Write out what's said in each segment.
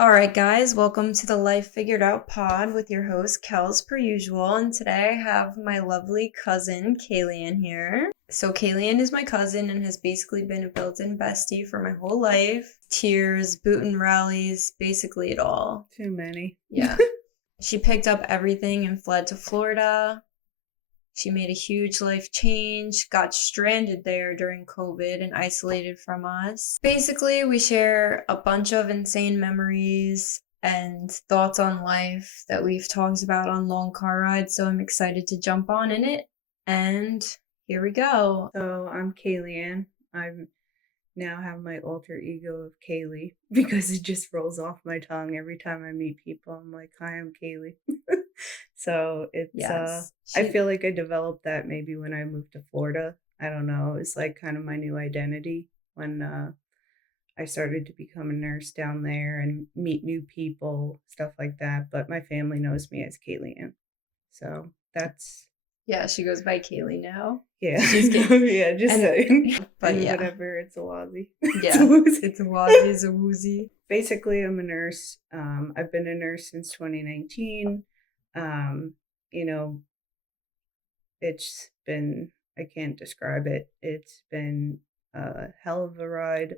All right, guys, welcome to the Life Figured Out pod with your host, Kels, per usual. And today I have my lovely cousin, Kaliann, here. So, Kaliann is my cousin and has basically been a built in bestie for my whole life. Tears, boot and rallies, basically it all. Too many. Yeah. She picked up everything and fled to Florida. She made a huge life change, got stranded there during COVID and isolated from us. Basically, we share a bunch of insane memories and thoughts on life that we've talked about on long car rides, so I'm excited to jump on in it. And here we go. So I'm Kaliann. I now have my alter ego of Kaylee because it just rolls off my tongue every time I meet people. I'm like, hi, I'm Kaylee. So it's Yes. I feel like I developed that maybe when I moved to Florida. I don't know. It's like kind of my new identity when I started to become a nurse down there and meet new people, stuff like that. But my family knows me as Kaliann. So that's Yeah, she goes by Kaylee now. yeah. She's kidding. Yeah, just And- saying. But And yeah. whatever, it's a wazi. Yeah, it's a wazi, it's a woozy. Basically, I'm a nurse. I've been a nurse since 2019. You know, it's been, I can't describe it. It's been a hell of a ride.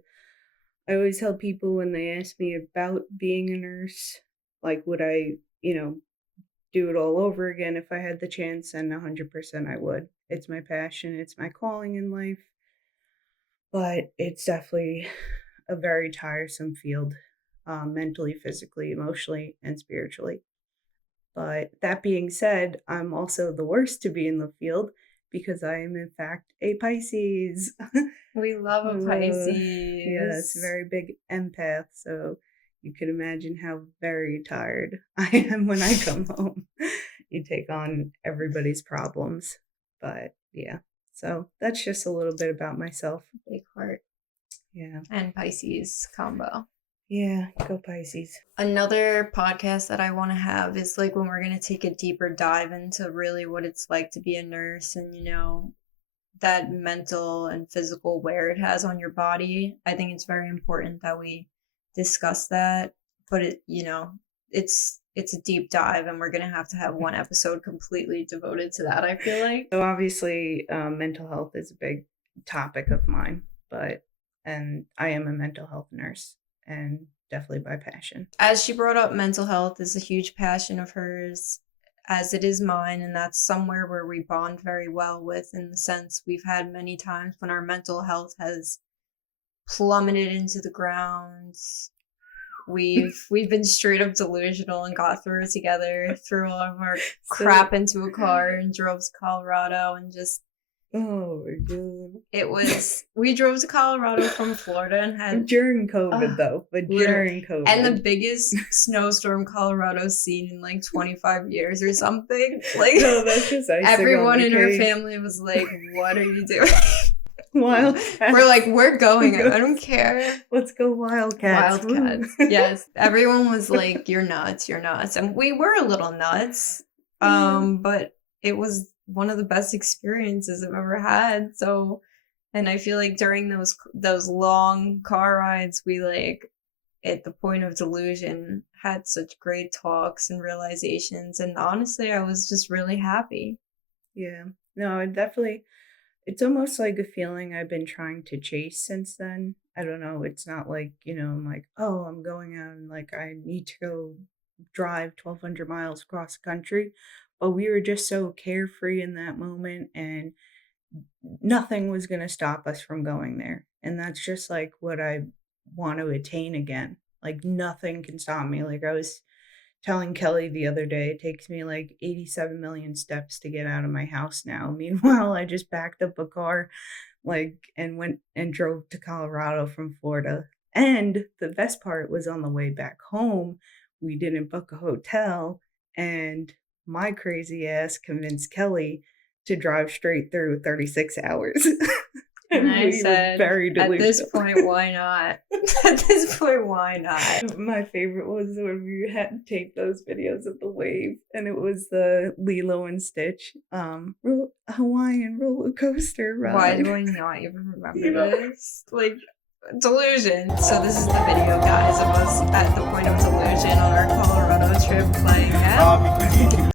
I always tell people when they ask me about being a nurse, like, would I, do it all over again if I had the chance? And 100% I would. It's my passion, it's my calling in life. But it's definitely a very tiresome field, mentally, physically, emotionally, and spiritually. But that being said, I'm also the worst to be in the field because I am, in fact, a Pisces. We love a Pisces. Yes, very big empath. So you can imagine how very tired I am when I come home. You take on everybody's problems. But yeah, so that's just a little bit about myself. Big heart. Yeah. And Pisces combo. Yeah, go Pisces. Another podcast that I want to have is like when we're going to take a deeper dive into really what it's like to be a nurse and, that mental and physical wear it has on your body. I think it's very important that we discuss that, but it's a deep dive and we're going to have one episode completely devoted to that, I feel like. So obviously, mental health is a big topic of mine, and I am a mental health nurse and definitely by passion. As she brought up, mental health is a huge passion of hers, as it is mine, and that's somewhere where we bond very well with, in the sense we've had many times when our mental health has plummeted into the ground. We've been straight up delusional and got through it together, threw all of our crap into a car and drove to Colorado and just Oh my god. We drove to Colorado from Florida and had during COVID though, but during COVID. And the biggest snowstorm Colorado's seen in like 25 years or something. Like, no, that's just icing everyone on the in her cake. family was like, what are you doing? Wildcats. We're like, we're going. I don't care. Let's go Wildcats. Wildcats. Yes. Everyone was like, you're nuts. You're nuts. And we were a little nuts. But it was one of the best experiences I've ever had. So, and I feel like during those long car rides, we like, at the point of delusion, had such great talks and realizations. And honestly, I was just really happy. Yeah. No, it's almost like a feeling I've been trying to chase since then. I don't know. It's not like, I'm like, oh, I'm going out and like I need to go drive 1,200 miles across the country. But we were just so carefree in that moment and nothing was going to stop us from going there. And that's just like what I want to attain again. Like nothing can stop me. Like I was telling Kelly the other day, it takes me like 87 million steps to get out of my house now. Meanwhile, I just backed up a car and went and drove to Colorado from Florida. And the best part was on the way back home, we didn't book a hotel and my crazy ass convinced Kelly to drive straight through 36 hours. And I said, very delusional. At this point, why not? At this point, why not? My favorite was when we had to take those videos of the wave, and it was the Lilo and Stitch Hawaiian roller coaster ride. Why do I not even remember this? Like, delusion. So this is the video, guys, of us at the point of delusion on our Colorado trip playing at.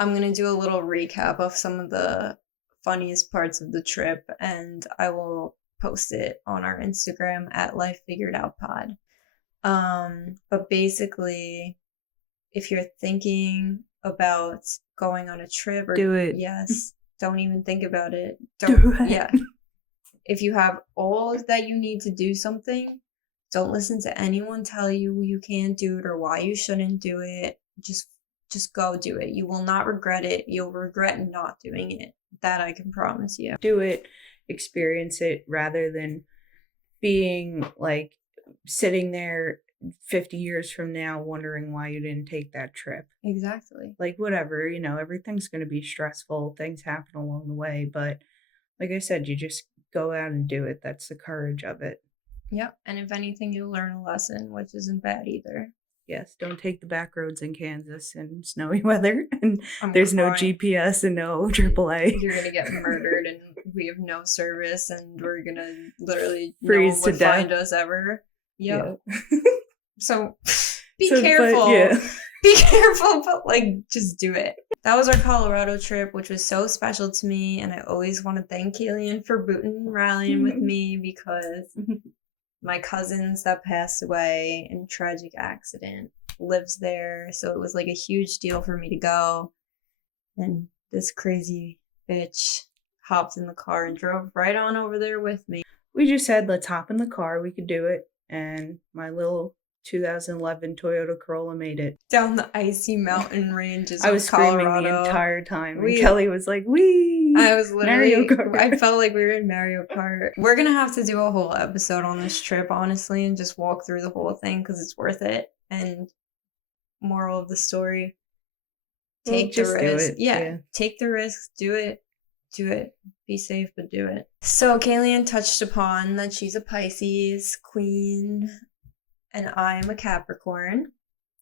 I'm gonna do a little recap of some of the funniest parts of the trip, and I will post it on our Instagram at Life Figured Out Pod. But basically, if you're thinking about going on a trip, or do it. Yes, don't even think about it. Do it. Yeah. If you have all that you need to do something, don't listen to anyone tell you can't do it or why you shouldn't do it. Just go do it. You will not regret it. You'll regret not doing it. That I can promise you. Do it, experience it, rather than being like sitting there 50 years from now wondering why you didn't take that trip. Exactly. Like, whatever, everything's going to be stressful. Things happen along the way. But like I said, you just go out and do it. That's the courage of it. Yep. And if anything, you'll learn a lesson, which isn't bad either. Yes, don't take the back roads in Kansas in snowy weather, and there's no GPS and no AAA. You're gonna get murdered, and we have no service, and we're gonna literally freeze no one to death. Find us ever. Yep. Yeah. So be careful. Be careful, but just do it. That was our Colorado trip, which was so special to me, and I always want to thank Kaliann for booting and rallying with me, because my cousins that passed away in a tragic accident lives there, so it was a huge deal for me to go. And this crazy bitch hopped in the car and drove right on over there with me. We just said, let's hop in the car, we could do it, and my little 2011 Toyota Corolla made it down the icy mountain ranges. I was of Colorado. Screaming the entire time. And Kelly was like, "Wee!" I was literally. I felt like we were in Mario Kart. We're gonna have to do a whole episode on this trip, honestly, and just walk through the whole thing because it's worth it. And moral of the story: take the risk. Yeah, take the risk. Do it. Do it. Be safe, but do it. So Kaliann touched upon that she's a Pisces queen, and I'm a Capricorn.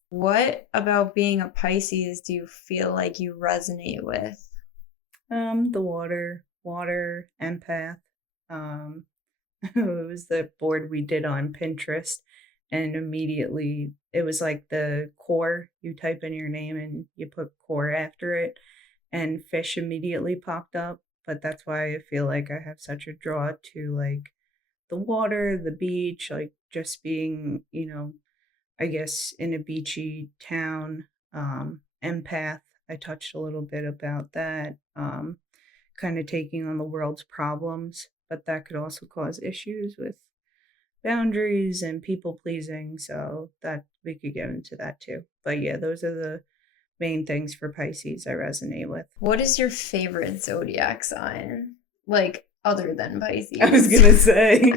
What about being a Pisces do you feel like you resonate with? The water, empath. It was the board we did on Pinterest, and immediately it was like the core. You type in your name and you put core after it, and fish immediately popped up. But that's why I feel like I have such a draw to the water, the beach, just being, I guess in a beachy town. Empath, I touched a little bit about that. Kind of taking on the world's problems, but that could also cause issues with boundaries and people pleasing. So that we could get into that too. But yeah, those are the main things for Pisces I resonate with. What is your favorite zodiac sign? Other than Pisces. I was gonna say,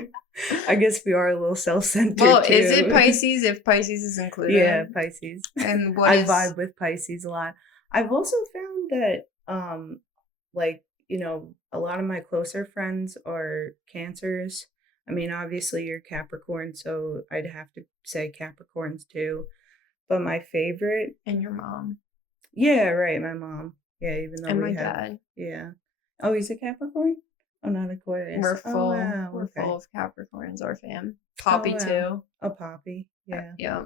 I guess we are a little self-centered. Well, too. Is it Pisces if Pisces is included? Yeah, Pisces. And I vibe with Pisces a lot. I've also found that, a lot of my closer friends are Cancers. I mean, obviously you're Capricorn, so I'd have to say Capricorns too. But my favorite, and your mom. Yeah, right, my mom. Yeah, even though and my dad. Yeah. Oh, he's a Capricorn? Oh, not Aquarius. We're full. Wow, we're full of Capricorns, our fam. Poppy too. Oh, Poppy. Yeah. Yeah.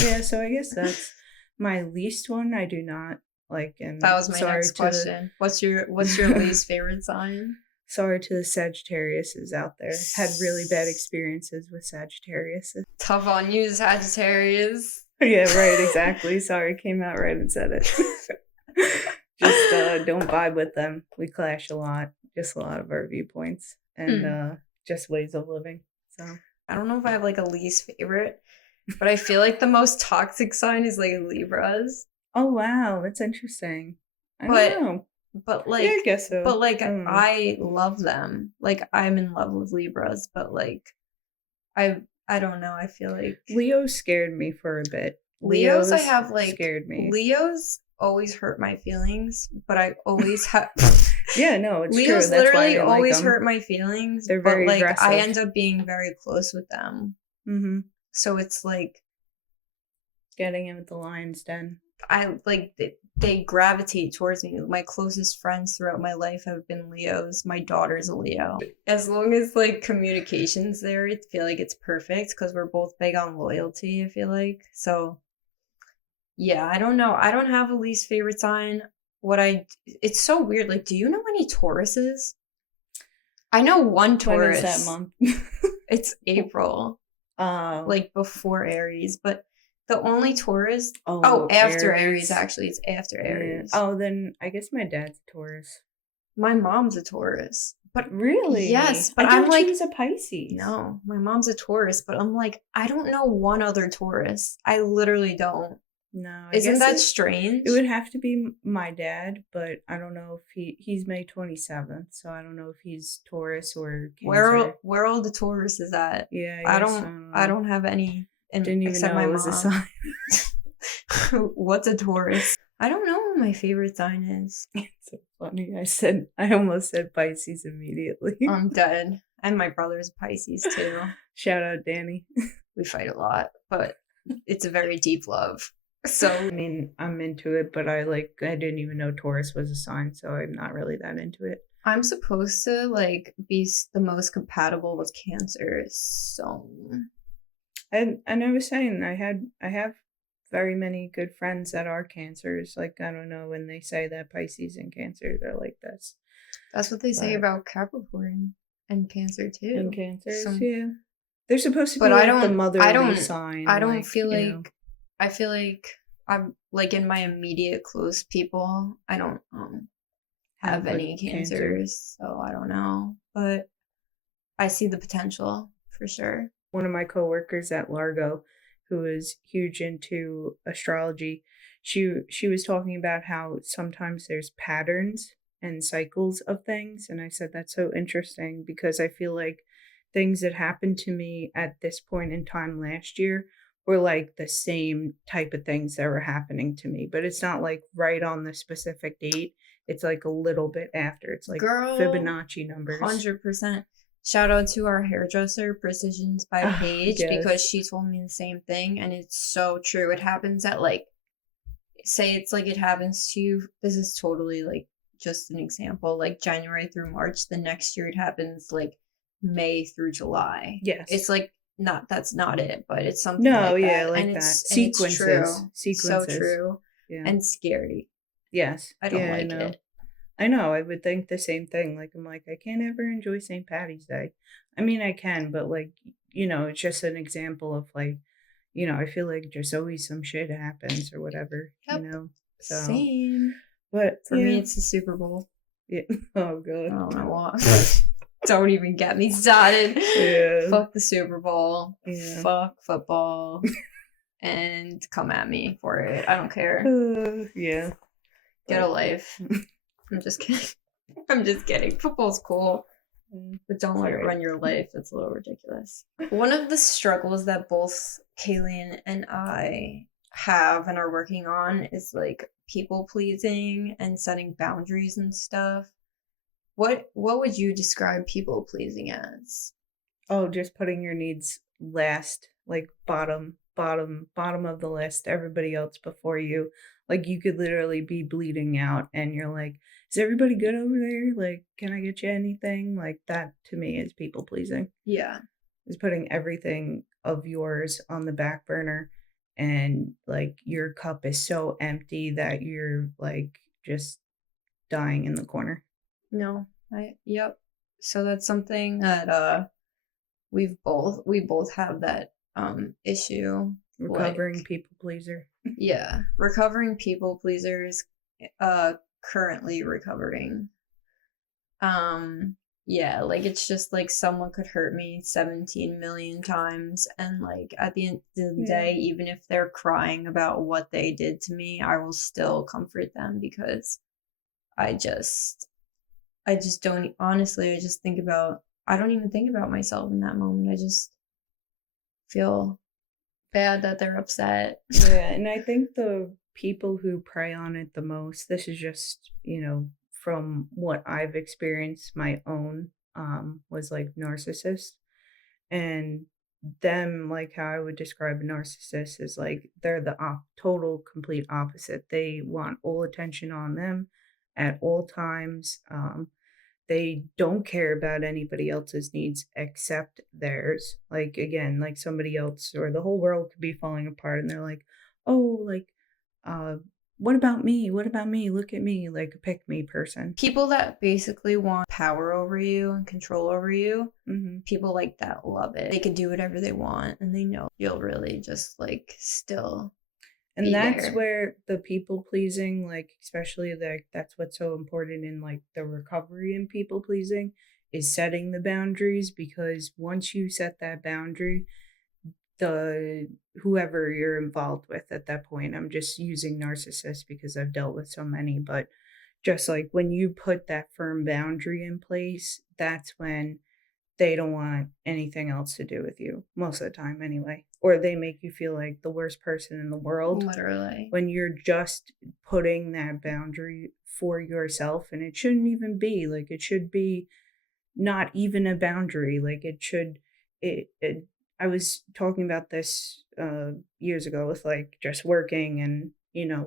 Yeah. So I guess that's my least one. I do not like. And that was my next question. What's your least favorite sign? Sorry to the Sagittariuses out there. Had really bad experiences with Sagittarius. Tough on you, Sagittarius. Yeah. Right. Exactly. Sorry, came out right and said it. Just don't vibe with them. We clash a lot. Just a lot of our viewpoints and just ways of living. So I don't know if I have a least favorite, but I feel like the most toxic sign is Libras. Oh wow, that's interesting. I don't know. But yeah, I guess so. But I love them. I'm in love with Libras, but I don't know. I feel like Leo scared me for a bit. Leos I have scared me. Leos always hurt my feelings, but I always have. Yeah, no, it's Leos true. That's literally why I always like hurt my feelings. They're very aggressive. I end up being very close with them. Mm-hmm. So it's Getting in with the lion's den. I like they gravitate towards me. My closest friends throughout my life have been Leos. My daughter's a Leo. As long as like communication's there, I feel like it's perfect because we're both big on loyalty, I feel like. So yeah, I don't know. I don't have a least favorite sign. It's so weird. Like, do you know any Tauruses? I know one When is that Taurus. month? It's April, like before Aries, but the only Taurus. Oh, after Aries, actually. It's after Yeah. Aries. Oh, then I guess my dad's a Taurus. My mom's a Taurus. But Really? yes, but I I'm thought like, she was a Pisces. no, my mom's a Taurus, but I'm like, I don't know one other Taurus. I literally don't. No, Isn't that strange? It would have to be my dad, but I don't know if he's May 27th, so I don't know if he's Taurus or Cancer. Where all the Tauruses at? Yeah, I don't have any. Didn't even know it was a sign. What's a Taurus? I don't know what my favorite sign is. It's so funny. I almost said Pisces immediately. I'm dead. And my brother's Pisces too. Shout out Danny. We fight a lot, but it's a very deep love. So I mean, I'm into it, but I didn't even know Taurus was a sign, so I'm not really that into it. I'm supposed to like be the most compatible with Cancer, so. And I was saying I have very many good friends that are Cancers. Like, I don't know, when they say that Pisces and Cancers are like this. That's what they say about Capricorn and Cancer too. And Cancers, yeah. They're supposed to be the motherly sign. I don't feel like I feel like I'm like in my immediate close people, I don't have any Cancers, so I don't know. But I see the potential for sure. One of my coworkers at Largo, who is huge into astrology, she was talking about how sometimes there's patterns and cycles of things, and I said that's so interesting because I feel like things that happened to me at this point in time last year were like the same type of things that were happening to me, but it's not like right on the specific date. It's like a little bit after. It's like Fibonacci numbers. 100%. Shout out to our hairdresser, Precisions by Paige, because she told me the same thing, and it's so true. It happens at like, say it's like it happens to you. This is totally like just an example, like January through March. The next year it happens like May through July. Yes. It's like that's not it, but it's something like that. Like and that. Sequences. Sequences. So true. Yeah. And scary. Yes. I don't like it. I know. I would think the same thing. Like, I'm like, I can't ever enjoy St. Patty's Day. I mean, I can, but like, it's just an example of like, I feel like just always some shit happens or whatever, Yep. So, same. But for me, it's the Super Bowl. Yeah. Oh, God. I don't know what. Don't even get me started. Yeah. Fuck the Super Bowl. Yeah. Fuck football. And come at me for it. I don't care. Yeah. Get a life. I'm just kidding. I'm just kidding. Football's cool, but don't let it run your life. That's a little ridiculous. One of the struggles that both Kaliann and I have and are working on is like people pleasing and setting boundaries and stuff. What would you describe people pleasing as? Oh, just putting your needs last, like bottom of the list, everybody else before you. Like, you could literally be bleeding out and you're like, is everybody good over there? Like, can I get you anything? Like, that to me is people pleasing. Yeah. Is putting everything of yours on the back burner, and like your cup is so empty that you're like just dying in the corner. No. Yep. So that's something that we both have that issue. Recovering people pleaser. Yeah. Recovering people pleasers, currently recovering. Yeah, like it's just like someone could hurt me 17 million times, and like at the end of the day, even if they're crying about what they did to me, I will still comfort them because I just don't, honestly, I don't even think about myself in that moment. I just feel bad that they're upset. Yeah, and I think the people who prey on it the most, this is just, from what I've experienced, my own was like narcissists, and them, like how I would describe a narcissist is like they're the total complete opposite. They want all attention on them at all times. They don't care about anybody else's needs except theirs. Like again, like somebody else or the whole world could be falling apart and they're like, "Oh, like uh what about me? What about me? Look at me," like a pick me person. People that basically want power over you and control over you, Mhm. people like that love it. They can do whatever they want and they know you'll really just like still And be that's there. where the people pleasing, like especially like that's what's so important in like the recovery in people pleasing is setting the boundaries because once you set that boundary, the whoever you're involved with at that point, I'm just using narcissists because I've dealt with so many, but just like when you put that firm boundary in place, that's when they don't want anything else to do with you, most of the time anyway. Or they make you feel like the worst person in the world Literally. when you're just putting that boundary for yourself. And it shouldn't even be like it should be not even a boundary. Like it should it I was talking about this years ago with like just working and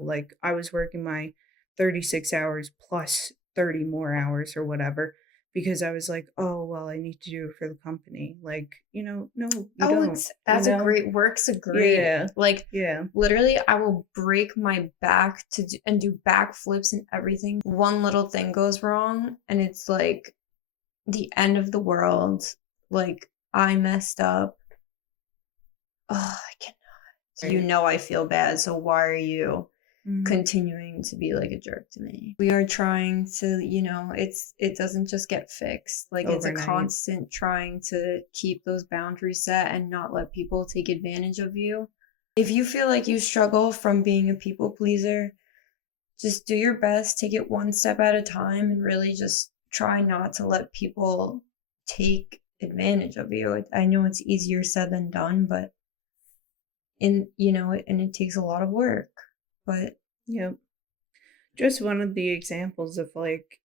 like I was working my 36 hours plus 30 more hours or whatever because I was like, "Oh, well, I need to do it for the company." Like, no, you Oh, don't, it's that's a great work's a great. Yeah. Like Yeah. literally I will break my back to do, and do backflips and everything. One little thing goes wrong and it's like the end of the world. Like I messed up. Oh, I cannot. You Right. know I feel bad, so why are you Mhm. continuing to be like a jerk to me? We are trying to, it doesn't just get fixed. Like it's a Overnight. constant trying to keep those boundaries set and not let people take advantage of you. If you feel like you struggle from being a people pleaser, just do your best, take it one step at a time and really just try not to let people take advantage of you. I know it's easier said than done, but and it takes a lot of work, but Yep. Just one of the examples of like,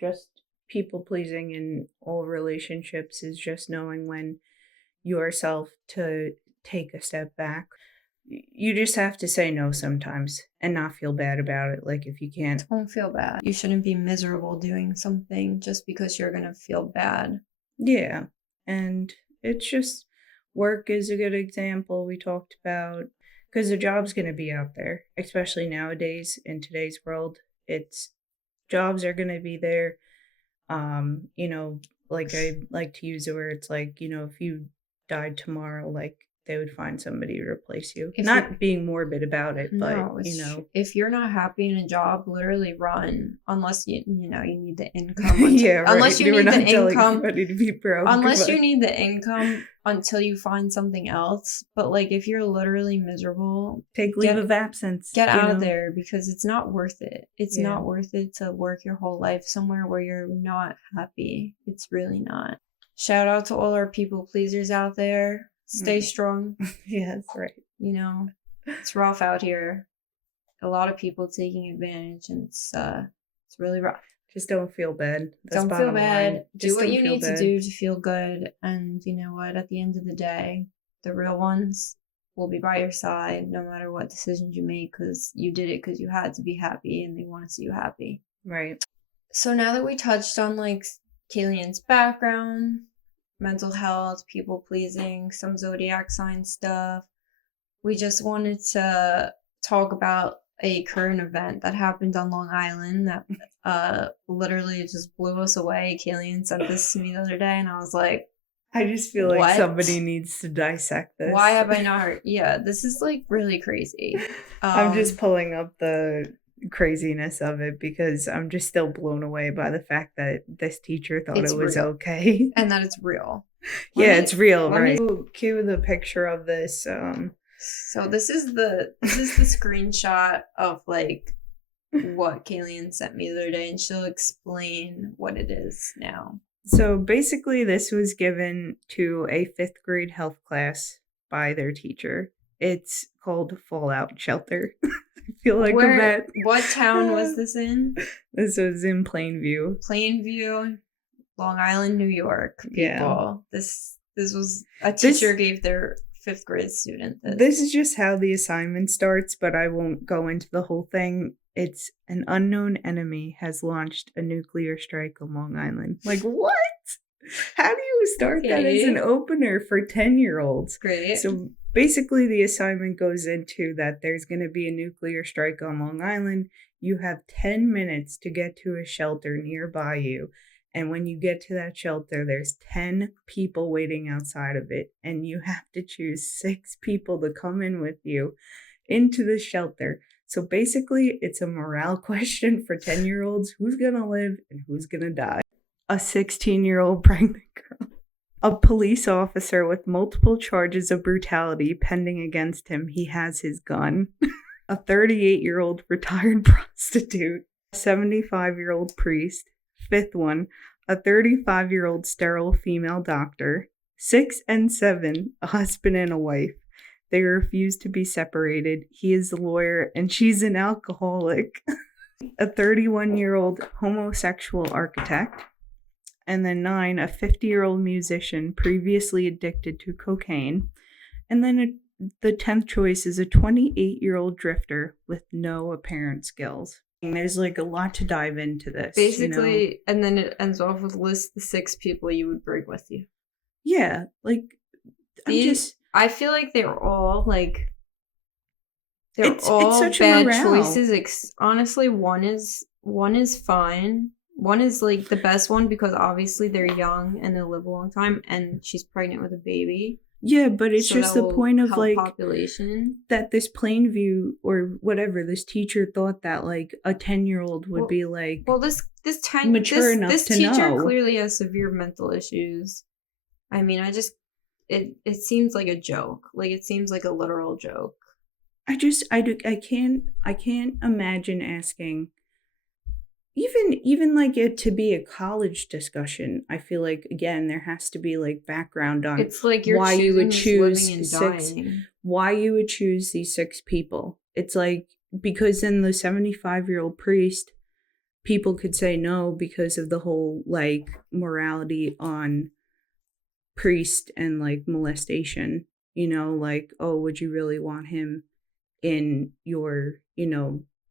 just people pleasing in all relationships is just knowing when yourself to take a step back. You just have to say no sometimes and not feel bad about it. Like if you can't. don't feel bad. You shouldn't be miserable doing something just because you're going to feel bad. Yeah. And it's just work is a good example we talked about because the job's going to be out there, especially nowadays in today's world. It's jobs are going to be there. You know, like I like to use it where it's like, if you died tomorrow, like they would find somebody to replace you. If you Not being morbid about it, but No, if you're not happy in a job, literally run unless you need the income yeah, right. unless you You were need the not telling income everybody to be broke, unless you but need the income until you find something else. But like if you're literally miserable, take leave get of absence, get out of there because it's not worth it. It's Yeah. not worth it to work your whole life somewhere where you're not happy. It's really not. Shout out to all our people pleasers out there. Stay Mm. strong. Yeah, that's right. It's rough out here. A lot of people taking advantage and it's really rough. Just don't feel bad. That's Don't feel bottom bad. line. Do Just what don't you feel need to bad. do to feel good. And you know what? At the end of the day, the real ones will be by your side no matter what decisions you make because you did it because you had to be happy and they want to see you happy. Right. So now that we touched on like Kaliann's background, mental health, people pleasing, some zodiac sign stuff, we just wanted to talk about a current event that happened on Long Island that literally just blew us away. Kaliann sent this to me the other day, and I was like, I just feel like "What? somebody needs to dissect this. Why have I not heard?" Yeah, this is like really crazy. I'm just pulling up the craziness of it because I'm just still blown away by the fact that this teacher thought It's it was real, okay. and that it's real. Yeah, it's real, let me- right? Cue the picture of this. So this is the screenshot of like what Kaliann sent me the other day, and she'll explain what it is now. So basically, this was given to a 5th grade health class by their teacher. It's called Fallout Shelter. I feel like What town was this in? This was in Plainview. Plainview, Long Island, New York. People, Yeah. this This was a This teacher gave their 5th grade student this this. is just how the assignment starts, but I won't go into the whole thing. It's an unknown enemy has launched a nuclear strike on Long Island. Like, what? How do you start that as an Okay. opener for 10-year-olds? Great. So basically, the assignment goes into that there's going to be a nuclear strike on Long Island. You have 10 minutes to get to a shelter nearby you. And when you get to that shelter, there's 10 people waiting outside of it. And you have to choose 6 people to come in with you into the shelter. So basically, it's a morale question for 10-year-olds. Who's going to live and who's going to die? A 16-year-old pregnant girl. A police officer with multiple charges of brutality pending against him. He has his gun. A 38-year-old retired prostitute. A 75-year-old priest. 5th one, a 35-year-old sterile female doctor. 6 and 7, a husband and a wife. They refuse to be separated. He is a lawyer and she's an alcoholic. A 31-year-old homosexual architect. And then 9, a 50-year-old musician previously addicted to cocaine. And then the 10th choice is a 28-year-old drifter with no apparent skills. And there's like a lot to dive into this. Basically, and then it ends off with list the 6 people you would bring with you. Yeah, like I feel like they're all like it's such bad morale. choices. Honestly, one is fine. One is like the best one because obviously they're young and they'll live a long time, and she's pregnant with a baby. Yeah, but it's just the point of like population that this Plainview or whatever this teacher thought that like a 10-year-old would be like. Well, this mature enough this to teacher know. clearly has severe mental issues. I mean, it seems like a joke. Like it seems like a literal joke. I can't imagine asking. Even like it to be a college discussion, I feel like again there has to be like background on it's like you're why you would choose living and 6 dying. Why you would choose these 6 people. It's like because in the 75-year-old priest, people could say no because of the whole like morality on priest and like molestation, like, oh, would you really want him in your,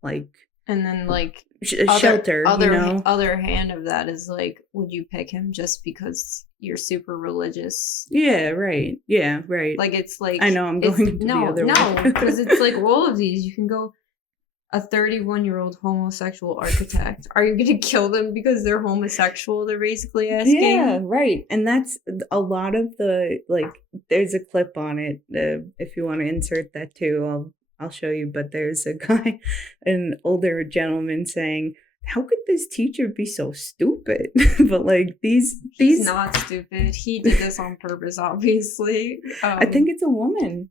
like, and then like shelter, other hand of that is like, would you pick him just because you're super religious? Yeah, right. Yeah, right. Like it's like I know I'm going to the other one. because it's like all of these you can go. A 31-year-old homosexual architect. Are you going to kill them because they're homosexual? They're basically asking. Yeah, right. And that's a lot of the like. There's a clip on it. If you want to insert that too, I'll show you. But there's a guy, an older gentleman, saying, "How could this teacher be so stupid?" But like these, he's not stupid. He did this on purpose, obviously. I think it's a woman.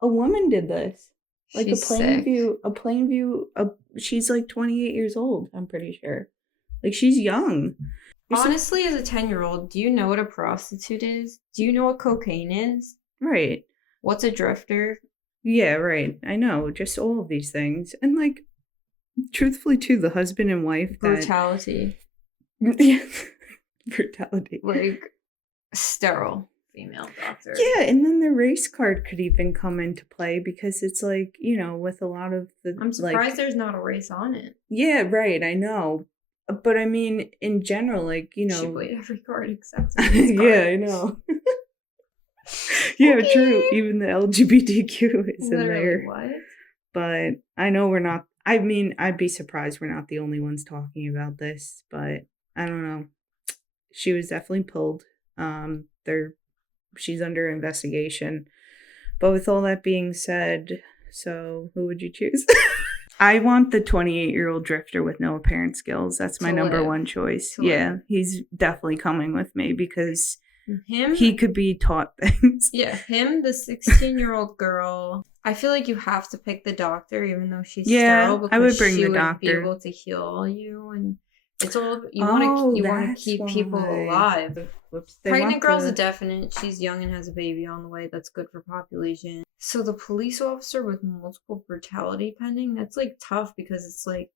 A woman did this. Like she's Plainview, she's like 28 years old, I'm pretty sure. Like, she's young. Honestly, as a 10-year-old, do you know what a prostitute is? Do you know what cocaine is? Right. What's a drifter? Yeah, right. I know. Just all of these things. And, like, truthfully, too, the husband and wife. Brutality. Brutality. Like, sterile. Female doctor. Yeah, and then the race card could even come into play because it's like, with a lot of the. I'm surprised there's not a race on it. Yeah, right. I know. But I mean, in general, like, She played every card except. Yeah, I know. Yeah, okay. True. Even the LGBTQ is in there. What? But I know we're not. I mean, I'd be surprised we're not the only ones talking about this, but I don't know. She was definitely pulled. She's under investigation. But with all that being said, so who would you choose? I want the 28-year-old drifter with no apparent skills. That's my number one choice. Yeah, he's definitely coming with me because he could be taught things. Yeah, him, the 16-year-old girl. I feel like you have to pick the doctor, even though she's sterile, because I would bring the doctor. Be able to heal you, and it's all you want to keep people alive. Pregnant girl's a definite. She's young and has a baby on the way. That's good for population. So the police officer with multiple brutality pending, that's like tough because it's like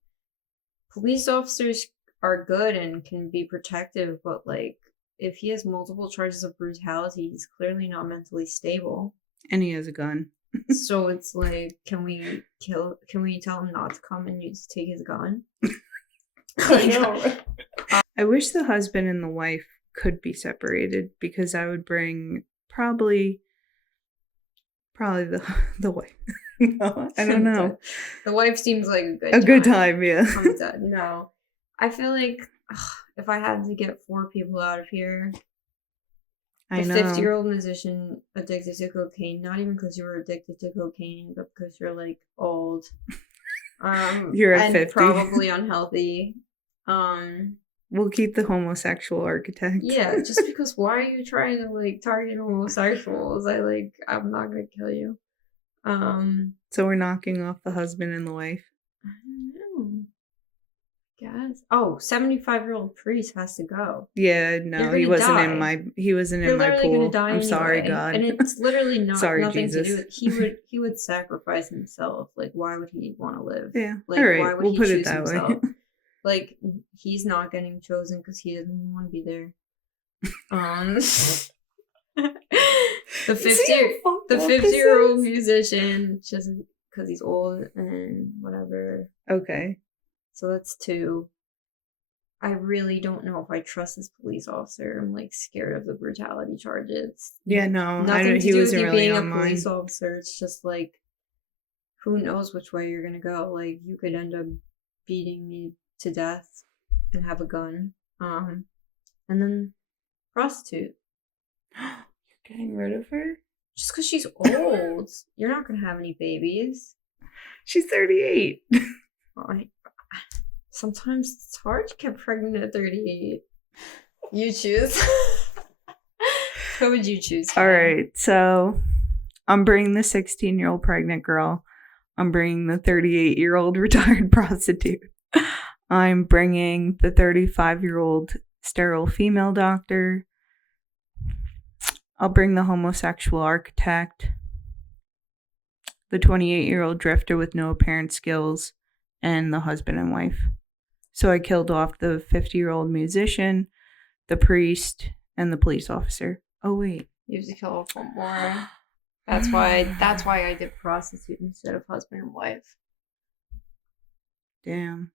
police officers are good and can be protective, but like if he has multiple charges of brutality, he's clearly not mentally stable. And he has a gun. So it's like, can we tell him not to come and take his gun? I know. I wish the husband and the wife could be separated, because I would bring probably the wife. No, I don't know. The wife seems like a good time, yeah. No. I feel like if I had to get 4 people out of here, the 50-year-old musician addicted to cocaine, not even because you were addicted to cocaine, but because you're like old. You're at 50. Probably unhealthy. We'll keep the homosexual architect. Yeah, just because why are you trying to like target homosexuals? I'm not gonna kill you. So we're knocking off the husband and the wife. I don't know. Guess. Oh, 75-year-old priest has to go. Yeah, no, he wasn't in my pool. Gonna die I'm sorry, God. And it's literally nothing Jesus. to do with he would sacrifice himself. Like, why would he want to live? Yeah. Like, all right, why would we'll he put choose it that himself? way. Like, he's not getting chosen because he doesn't want to be there. The 50-year-old musician, just because he's old and whatever. Okay. So that's 2. I really don't know if I trust this police officer. I'm like scared of the brutality charges. Yeah, no, nothing to he do wasn't with you really being on a police mine. officer. It's just like, who knows which way you're gonna go? Like, you could end up beating me to death and have a gun, and then prostitute. You're getting rid of her just because she's old. You're not gonna have any babies. She's 38. Sometimes it's hard to get pregnant at 38. You choose. Who would you choose? All right, so I'm bringing the 16-year-old pregnant girl. I'm bringing the 38-year-old retired prostitute. I'm bringing the 35-year-old sterile female doctor. I'll bring the homosexual architect, the 28-year-old drifter with no apparent skills, and the husband and wife. So I killed off the 50-year-old musician, the priest, and the police officer. Oh, wait. You have to kill off one more. That's why I did prostitute instead of husband and wife. Damn.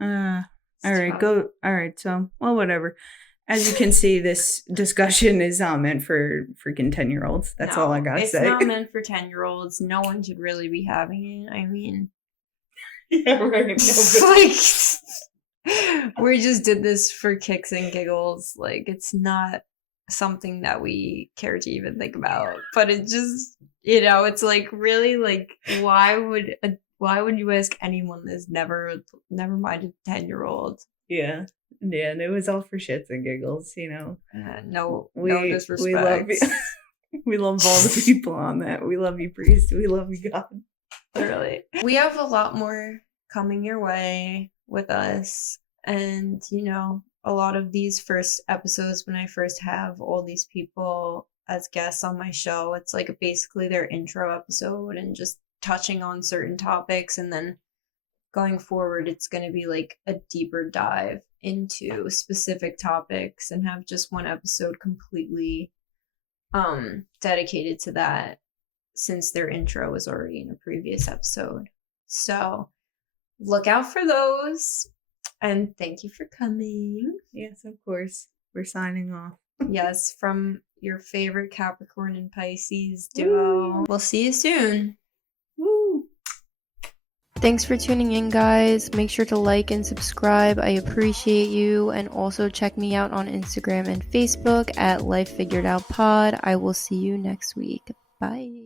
All right, so, well, whatever. As you can see, this discussion is not meant for freaking 10-year-olds. That's all I gotta say. It's not meant for 10-year-olds. No one should really be having it. I mean... Yeah, right. We just did this for kicks and giggles. Like, it's not something that we care to even think about. But it just, it's like, really, like, why would you ask anyone this? Never mind a 10-year-old. Yeah, and it was all for shits and giggles, No disrespect. We love you. We love all the people on that. We love you, priest. We love you, God. Literally. We have a lot more coming your way with us. And, a lot of these first episodes, when I first have all these people as guests on my show, it's like basically their intro episode and just touching on certain topics. And then going forward, it's going to be like a deeper dive into specific topics and have just one episode completely dedicated to that, since their intro was already in a previous episode. So look out for those. And thank you for coming. Yes, of course. We're signing off. Yes, from your favorite Capricorn and Pisces duo. Woo. We'll see you soon. Woo! Thanks for tuning in, guys. Make sure to like and subscribe. I appreciate you. And also check me out on Instagram and Facebook at Life Figured Out Pod. I will see you next week. Bye.